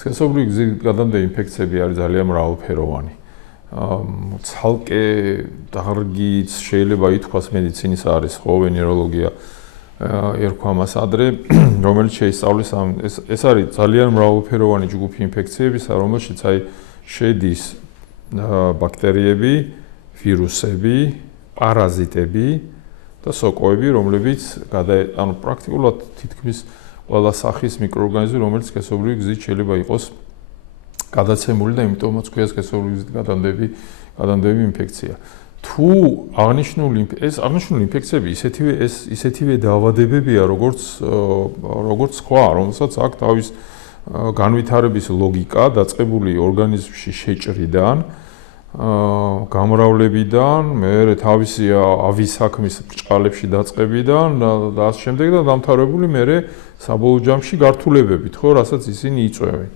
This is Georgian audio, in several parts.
სქესობრივი გზით გადამდები ინფექციები არის ძალიან მრავალფეროვანი. ცალკე დარგიც შეიძლება ითქვას მედიცინის არის ხო ვენეროლოგია ერქვა მას ადრე რომელიც შეისწავლის ეს არის ძალიან მრავალფეროვანი ჯგუფი ინფექციებისა რომელშიც აი შედის ბაქტერიები, ვირუსები, პარაზიტები და სოკოები რომლებიც ანუ პრაქტიკულად თითქმის ყველა სახის მიკროორგანიზმი რომელიც სქესობრივი გზით შეიძლება იყოს გადაცემული და იმიტომაც ქვია სქესობრივი გზით გადამდები ინფექცია. თუ აღნიშნული ინფექციები ისეთივე დაავადებებია როგორც სხვა, რომელსაც აქვს თავის განვითარების ლოგიკა დაწყებული ორგანიზმში შეჭრიდან, გამრავლებიდან, მერე თავისი ავის საქმის ბრჭყალებში დაწყებიდან და ამ შემდეგ და დამთავრებული მერე საბოლოო ჯამში გართულებებით, ხო, რასაც ისინი იწვევენ.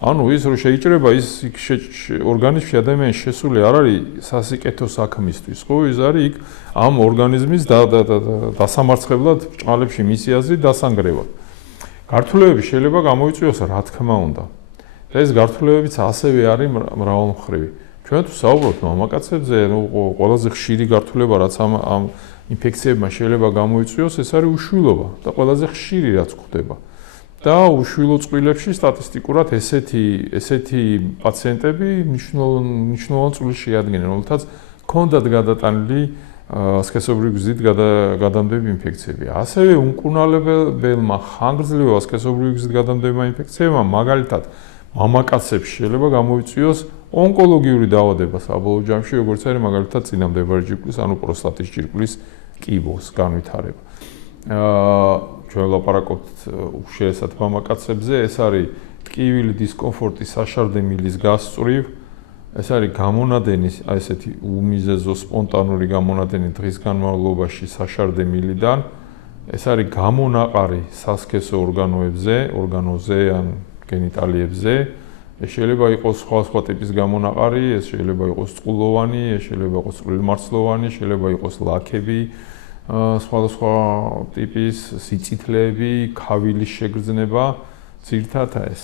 ანუ ის რო შეიჭრება ის ორგანიზმში ადამიანის შესული არ არის სასიკეთო საქმისთვის, ხო? ის არის იქ ამ ორგანიზმის დასამარცხებლად ბრჭყალებში მისი აზრით დასანგრევად. გართულებები შეიძლება გამოიწვიოს რა თქმა უნდა. და ეს გართულებებიც ასევე არის მრავალმხრივი. ჩვენ თუ საუბრობთ მამაკაცებზე, ყველაზე ხშირი გართულება რაც ამ ინფექციებმა შეიძლება გამოიწვიოს, ეს არის უშვილობა და ყველაზე ხშირი რაც ხდება. და უშვილო წყვილებში სტატისტიკურად ესეთი პაციენტები მნიშვნელოვან წვლილს შეადგენენ, რომელთაც ჰქონდათ გადატანილი სქესობრივი გზით გადამდები ინფექციები. ასევე უმკურნალებელმა ხანგრძლივმა სქესობრივი გზით გადამდებმა ინფექციებმა მაგალითად მამაკაცებში შეიძლება გამოიწვიოს ონკოლოგიური დაავადება საბოლოო ჯამში, როგორც არის მაგალითად წინამდებარე ჯირკვლის, ანუ პროსტატის ჯირკვლის კიბოს განვითარება. ჩვენ ვლაპარაკობთ უხშირესად მამაკაცებზე, ეს არის ტკივილი დისკომფორტი საშარდე მილის გასწვრივ, ეს არის გამონადენი, ესეთი უმიზეზო სპონტანური გამონადენი დღის განმავლობაში საშარდე მილიდან, ეს არის გამონაყარი სასქესო ორგანოზე ან გენიტალიებზე, ეს შეიძლება იყოს სხვა ტიპის გამონაყარი, ეს შეიძლება იყოს წყლოვანი, ეს შეიძლება იყოს წყვილმარცლოვანი, შეიძლება იყოს ლაქები, სხვადასხვა ტიპის სიწითლეები, ქავილის შეგრძნება, ძირითადად ეს.